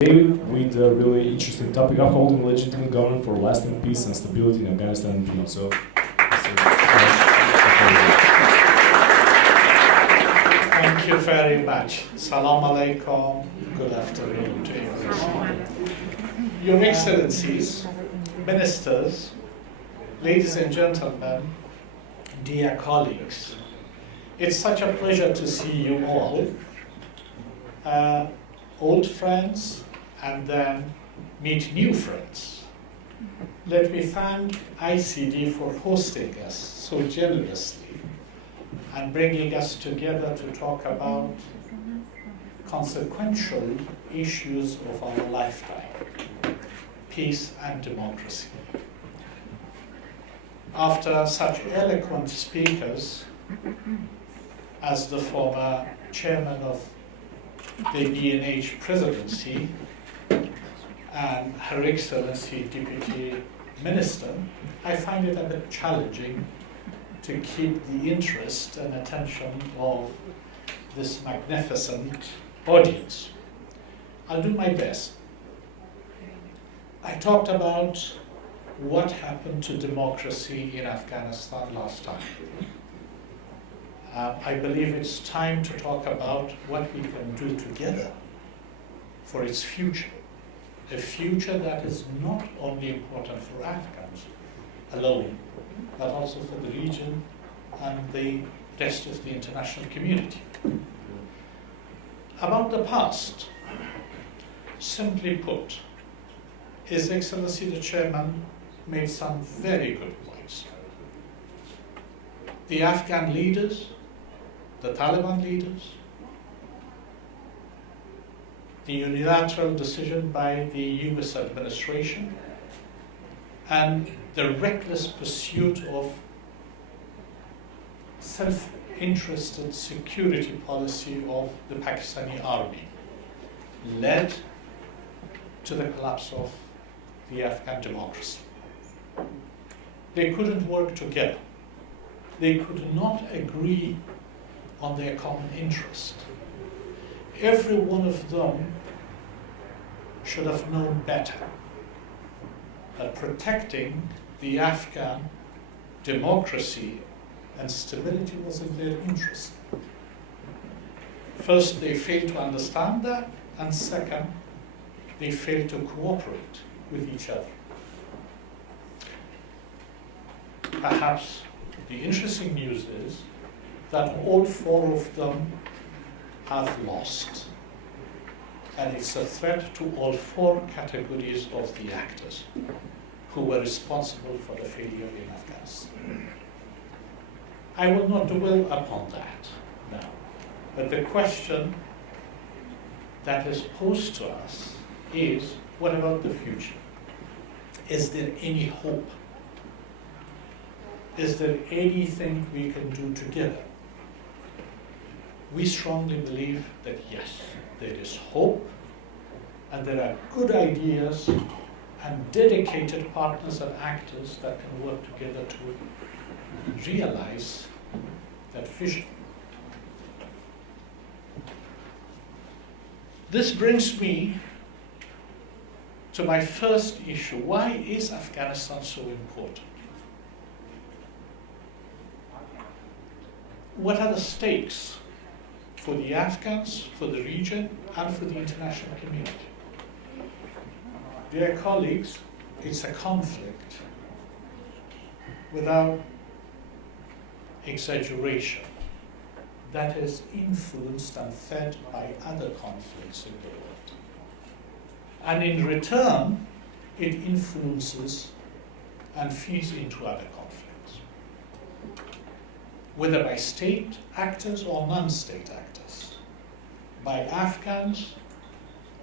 with a really interesting topic: upholding legitimate government for lasting peace and stability in Afghanistan and beyond. Thank you very much. Salam alaikum. Good afternoon to everyone. Your Excellencies, Ministers, ladies and gentlemen, dear colleagues, it's such a pleasure to see you all, old friends, and then meet new friends. Let me thank ICD for hosting us so generously and bringing us together to talk about consequential issues of our lifetime, peace and democracy. After such eloquent speakers as the former chairman of the B&H presidency and Her Excellency Deputy Minister, I find it a bit challenging to keep the interest and attention of this magnificent audience. I'll do my best. I talked about what happened to democracy in Afghanistan last time. I believe it's time to talk about what we can do together for its future. A future that is not only important for Afghans alone, but also for the region and the rest of the international community. About the past, simply put, His Excellency the Chairman made some very good points. The Afghan leaders, the Taliban leaders, the unilateral decision by the US administration, and the reckless pursuit of self-interested security policy of the Pakistani army led to the collapse of the Afghan democracy. They couldn't work together. They could not agree on their common interest. Every one of them should have known better that protecting the Afghan democracy and stability was in their interest. First, they failed to understand that, and second, they failed to cooperate with each other. Perhaps the interesting news is that all four of them have lost. And it's a threat to all four categories of the actors who were responsible for the failure in Afghanistan. I will not dwell upon that now, but the question that is posed to us is, what about the future? Is there any hope? Is there anything we can do together? We strongly believe that yes, there is hope, and there are good ideas and dedicated partners and actors that can work together to realize that vision. This brings me to my first issue. Why is Afghanistan so important? What are the stakes for the Afghans, for the region, and for the international community? Dear colleagues, it's a conflict without exaggeration that is influenced and fed by other conflicts in the world. And in return, it influences and feeds into other conflicts, whether by state actors or non-state actors, by Afghans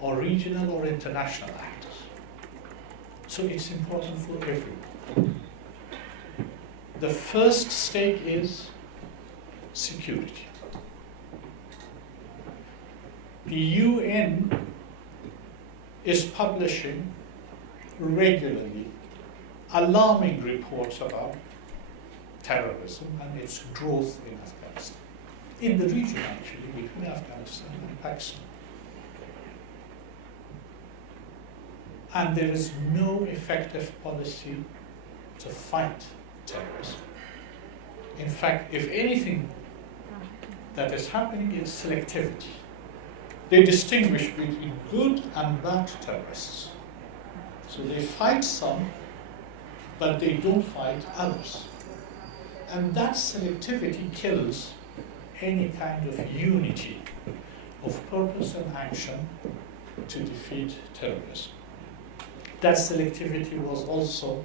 or regional or international actors. So it's important for everyone. The first stake is security. The UN is publishing regularly alarming reports about terrorism and its growth in Afghanistan. In the region, actually, between Afghanistan and Pakistan. and there is no effective policy to fight terrorism. In fact, if anything that is happening is selectivity. They distinguish between good and bad terrorists. So they fight some, but they don't fight others. And that selectivity kills any kind of unity of purpose and action to defeat terrorism. That selectivity was also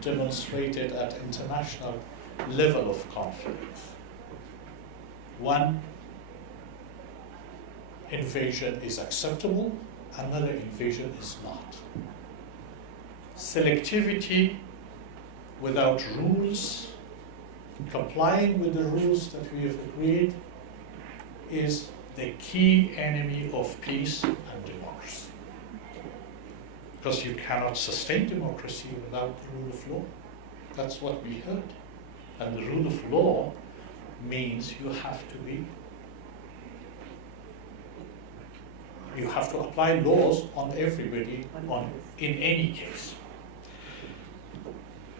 demonstrated at international level of conflict. One invasion is acceptable, another invasion is not. Selectivity without rules, complying with the rules that we have agreed, is the key enemy of peace and democracy. Because you cannot sustain democracy without the rule of law. That's what we heard. And the rule of law means you have to apply laws on everybody in any case.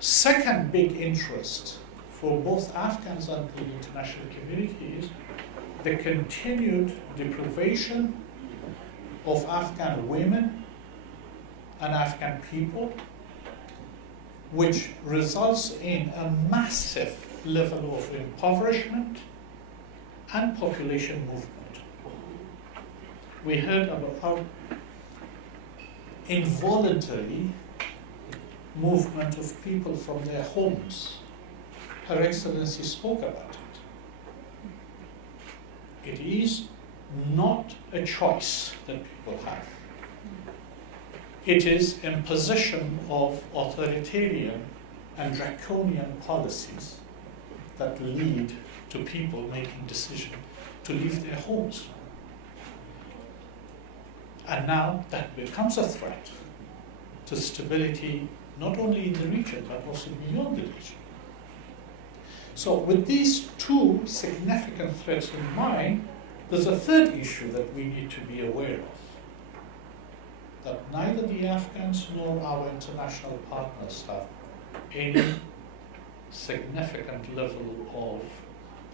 Second big interest for both Afghans and the international community is the continued deprivation of Afghan women and Afghan people, which results in a massive level of impoverishment and population movement. We heard about how involuntary movement of people from their homes. Her Excellency spoke about it. It is not a choice that people have. It is imposition of authoritarian and draconian policies that lead to people making decisions to leave their homes. And now that becomes a threat to stability, not only in the region, but also beyond the region. So with these two significant threats in mind, there's a third issue that we need to be aware of. That neither the Afghans nor our international partners have any significant level of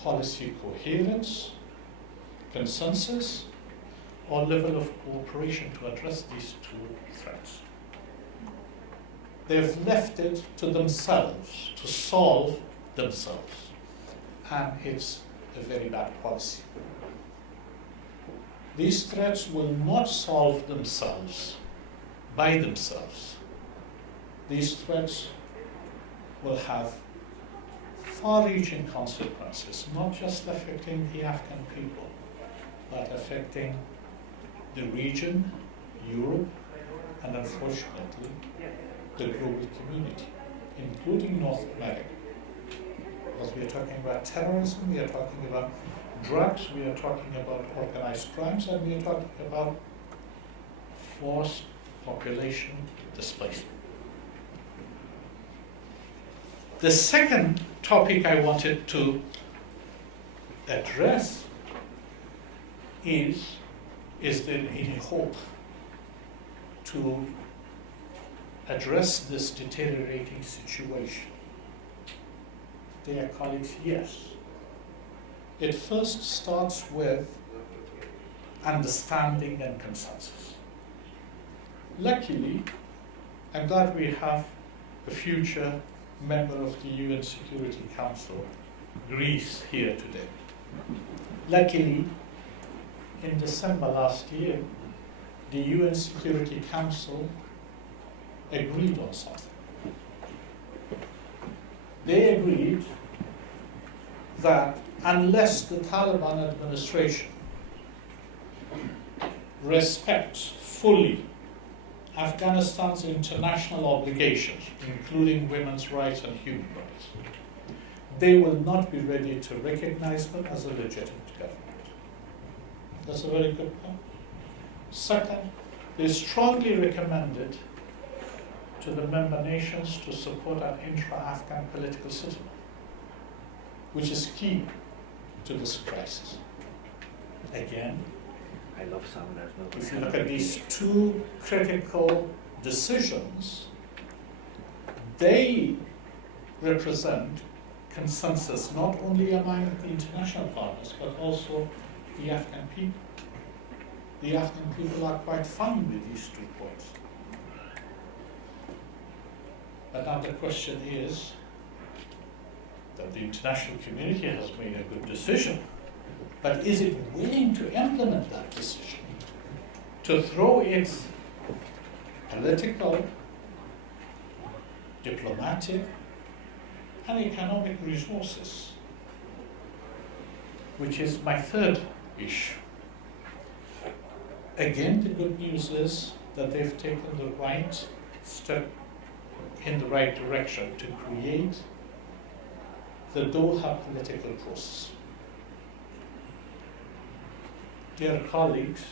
policy coherence, consensus, or level of cooperation to address these two threats. They've left it to themselves to solve themselves, and it's a very bad policy. These threats will not solve themselves by themselves. These threats will have far-reaching consequences, not just affecting the Afghan people, but affecting the region, Europe, and unfortunately, the global community, including North America. Because we are talking about terrorism, we are talking about drugs, we are talking about organized crimes, and we are talking about forced population displacement. The second topic I wanted to address is there any hope to address this deteriorating situation? Dear colleagues, yes. It first starts with understanding and consensus. Luckily, I'm glad we have a future member of the UN Security Council, Greece, here today. Luckily, in December last year, the UN Security Council agreed on something. They agreed that unless the Taliban administration respects fully Afghanistan's international obligations, including women's rights and human rights, they will not be ready to recognize them as a legitimate government. That's a very good point. Second, they strongly recommended to the member nations to support an intra-Afghan political settlement, which is key to this crisis. Again, I love someone that's not. if you look at these two critical decisions, they represent consensus not only among the international partners but also the Afghan people. The Afghan people are quite fine with these 2 points. But now the question is that the international community has made a good decision, but is it willing to implement that decision? To throw its political, diplomatic, and economic resources, which is my third issue. Again, the good news is that they've taken the right step in the right direction to create the Doha political process. Dear colleagues,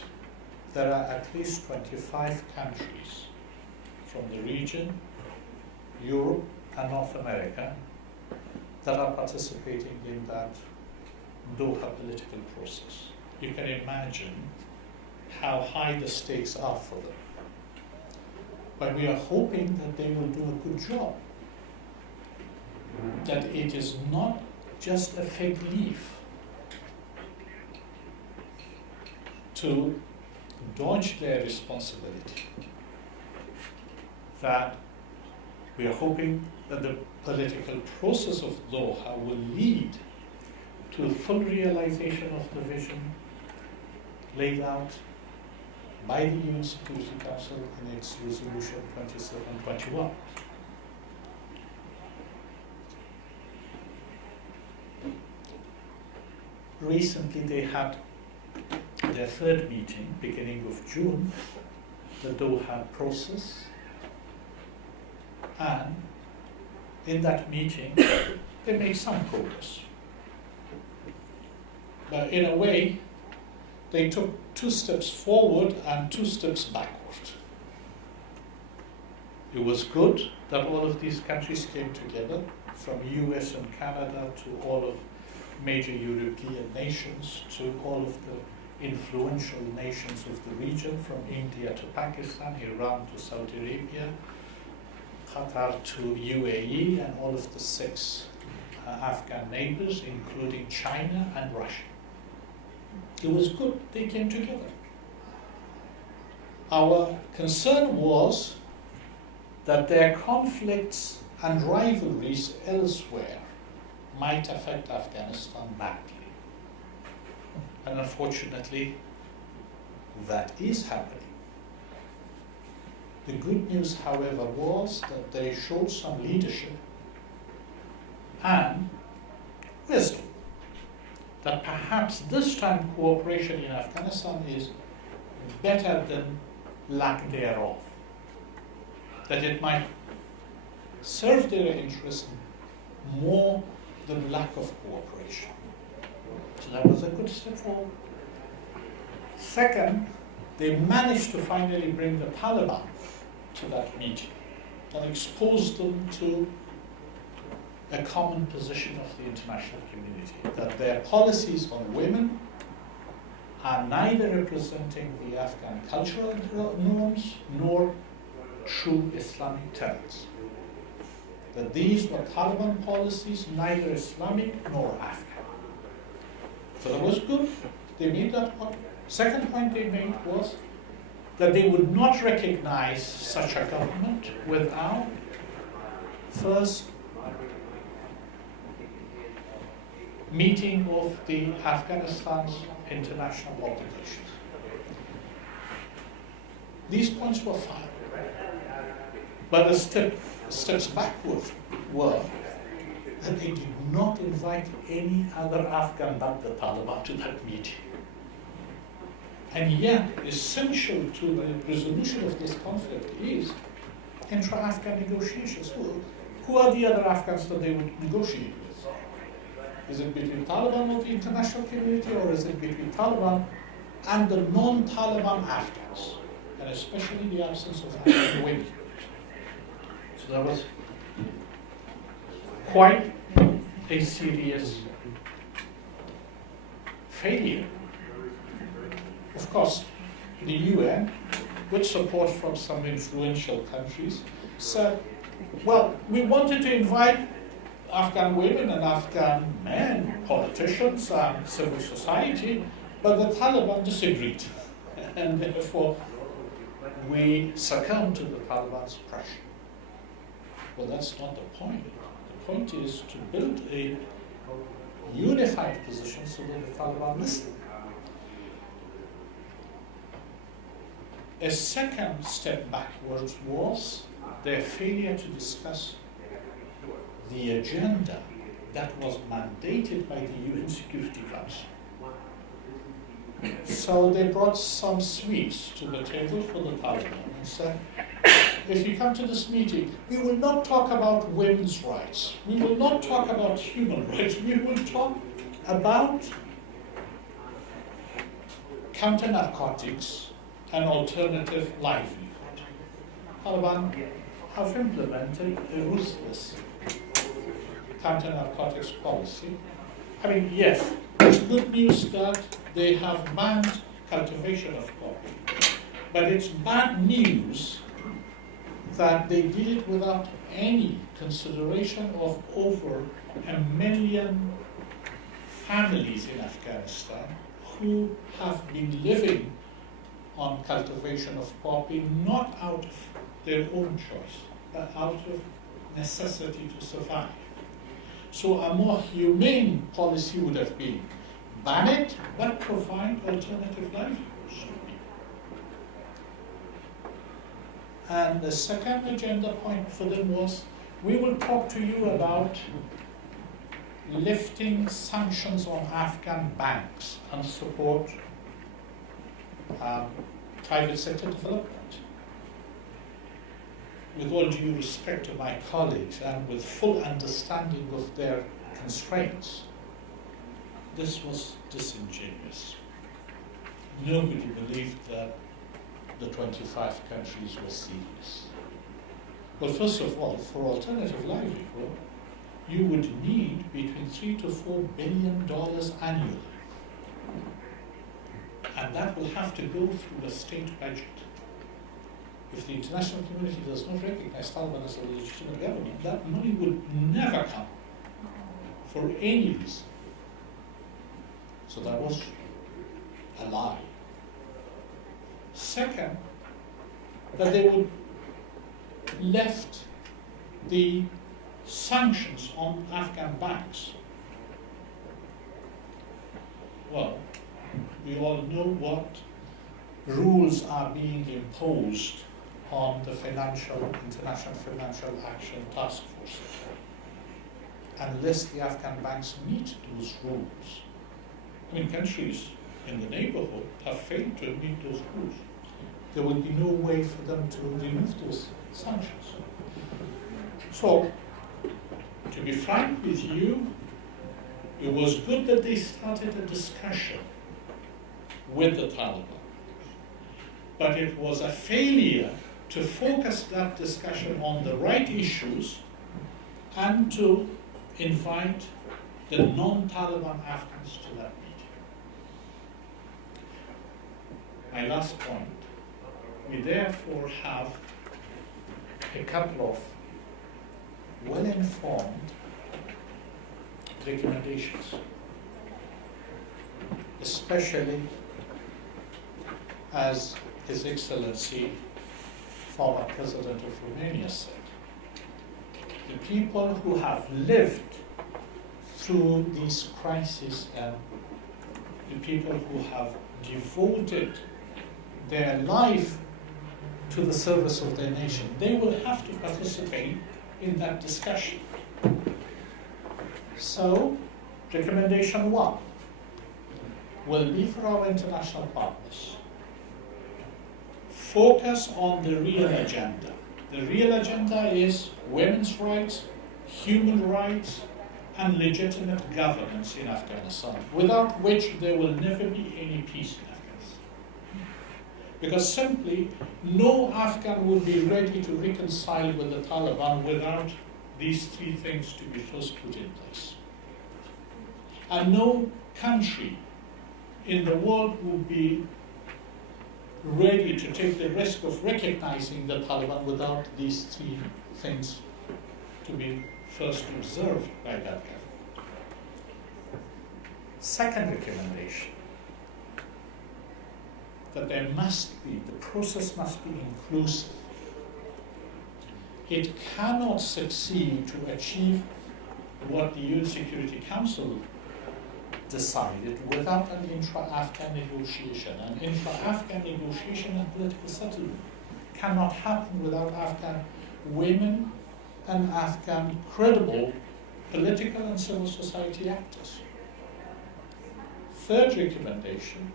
there are at least 25 countries from the region, Europe and North America, that are participating in that Doha political process. You can imagine how high the stakes are for them. But we are hoping that they will do a good job. That it is not just a fig leaf to dodge their responsibility. That we are hoping that the political process of Doha will lead to full realization of the vision laid out by the UN Security Council in its resolution 2721. Recently they had their 3rd meeting, beginning of June, the Doha process, and in that meeting they made some progress. But in a way, they took 2 steps forward and 2 steps backward. It was good that all of these countries came together, from US and Canada to all of major European nations to all of the influential nations of the region, from India to Pakistan, Iran to Saudi Arabia, Qatar to UAE, and all of the 6 Afghan neighbors, including China and Russia. It was good they came together. Our concern was that their conflicts and rivalries elsewhere might affect Afghanistan badly. And unfortunately, that is happening. The good news, however, was that they showed some leadership and wisdom. That perhaps this time cooperation in Afghanistan is better than lack thereof. That it might serve their interest more than lack of cooperation. So that was a good step forward. Second, they managed to finally bring the Taliban to that meeting and expose them to a common position of the international community, that their policies on women are neither representing the Afghan cultural norms nor true Islamic tenets. That these were Taliban policies, neither Islamic nor Afghan. So that was good. They made that point. Second point they made was that they would not recognize such a government without first meeting of the Afghanistan's international obligations. These points were fine. But the steps backward were that they did not invite any other Afghan but the Taliban to that meeting. And yet, essential to the resolution of this conflict is intra-Afghan negotiations. Who are the other Afghans that they would negotiate with? Is it between Taliban or the international community, or is it between Taliban and the non-Taliban Afghans, and especially the absence of Afghan women? So that was quite a serious failure. Of course, the UN with support from some influential countries, said, well, we wanted to invite Afghan women and Afghan men, politicians and civil society, but the Taliban disagreed. And therefore, we succumbed to the Taliban's pressure. Well, that's not the point. The point is to build a unified position so that the Taliban listen. A second step backwards was their failure to discuss the agenda that was mandated by the UN Security Council. So they brought some sweets to the table for the Taliban and said, if you come to this meeting, we will not talk about women's rights, we will not talk about human rights, we will talk about counter-narcotics and alternative livelihood. Taliban have implemented a ruthless counter-narcotics policy. I mean, yes, it's good news that they have banned cultivation of poppy, but it's bad news that they did it without any consideration of over 1 million families in Afghanistan who have been living on cultivation of poppy, not out of their own choice, but out of necessity to survive. So a more humane policy would have been ban it, but provide alternative livelihoods to people. And the second agenda point for them was, we will talk to you about lifting sanctions on Afghan banks and support private sector development. With all due respect to my colleagues and with full understanding of their constraints, this was disingenuous. Nobody believed that the 25 countries were serious. Well, first of all, for alternative livelihood, you would need between $3 to $4 billion annually. And that will have to go through the state budget. If the international community does not recognize Taliban as a legitimate government, that money would never come for any reason. So that was a lie. Second, that they would lift the sanctions on Afghan banks. Well, we all know what rules are being imposed on the International Financial Action Task Force, unless the Afghan banks meet those rules. I mean, countries in the neighborhood have failed to meet those rules. There will be no way for them to remove those sanctions. So, to be frank with you, it was good that they started a discussion with the Taliban, but it was a failure to focus that discussion on the right issues and to invite the non-Taliban Afghans to that meeting. My last point, we therefore have a couple of well-informed recommendations, especially as His Excellency, former President of Romania, said. The people who have lived through these crises and the people who have devoted their life to the service of their nation, they will have to participate in that discussion. So, recommendation 1 will be for our international partners. Focus on the real agenda. The real agenda is women's rights, human rights, and legitimate governance in Afghanistan, without which there will never be any peace in Afghanistan. Because simply, no Afghan will be ready to reconcile with the Taliban without these 3 things to be first put in place. And no country in the world will be ready to take the risk of recognizing the Taliban without these three things to be first observed by that government. Second recommendation, that there must be, the process must be inclusive. It cannot succeed to achieve what the UN Security Council decided without an intra-Afghan negotiation. An intra-Afghan negotiation and political settlement cannot happen without Afghan women and Afghan credible political and civil society actors. Third recommendation,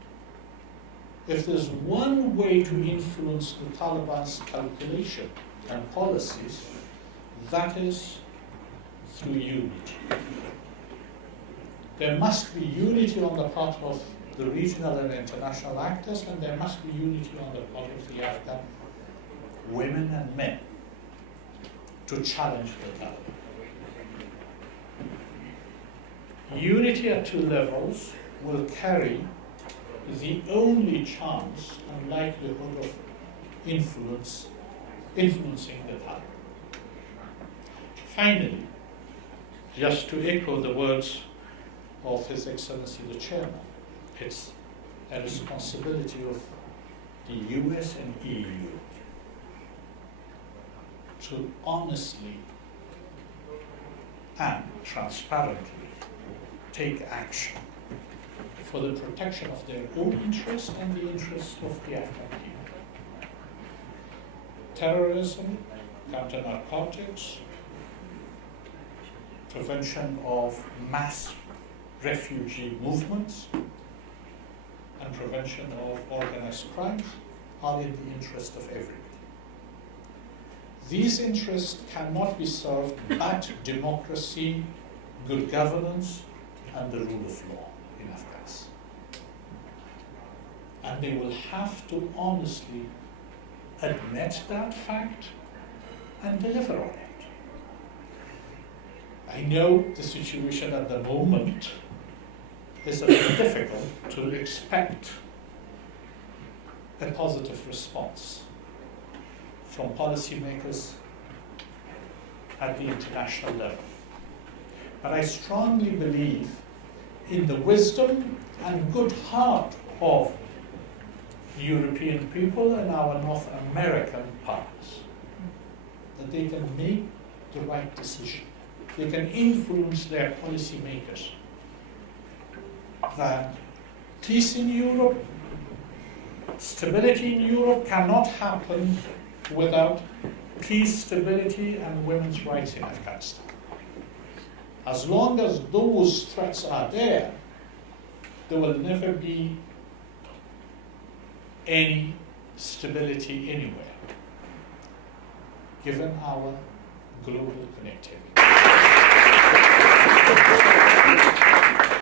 if there's one way to influence the Taliban's calculation and policies, that is through unity. There must be unity on the part of the regional and international actors, and there must be unity on the part of the Afghan women and men to challenge the Taliban. Unity at two levels will carry the only chance and likelihood of influencing the Taliban. Finally, just to echo the words of His Excellency the Chairman, it's a responsibility of the US and EU to honestly and transparently take action for the protection of their own interests and the interests of the Afghan people. Terrorism, counter-narcotics, prevention of mass refugee movements, and prevention of organized crime are in the interest of everybody. These interests cannot be served but democracy, good governance, and the rule of law in Afghanistan. And they will have to honestly admit that fact and deliver on it. I know the situation at the moment is a bit difficult to expect a positive response from policymakers at the international level. But I strongly believe in the wisdom and good heart of the European people and our North American partners, that they can make the right decision. They can influence their policymakers. That peace in Europe, stability in Europe cannot happen without peace, stability, and women's rights in Afghanistan. As long as those threats are there will never be any stability anywhere, given our global connectivity.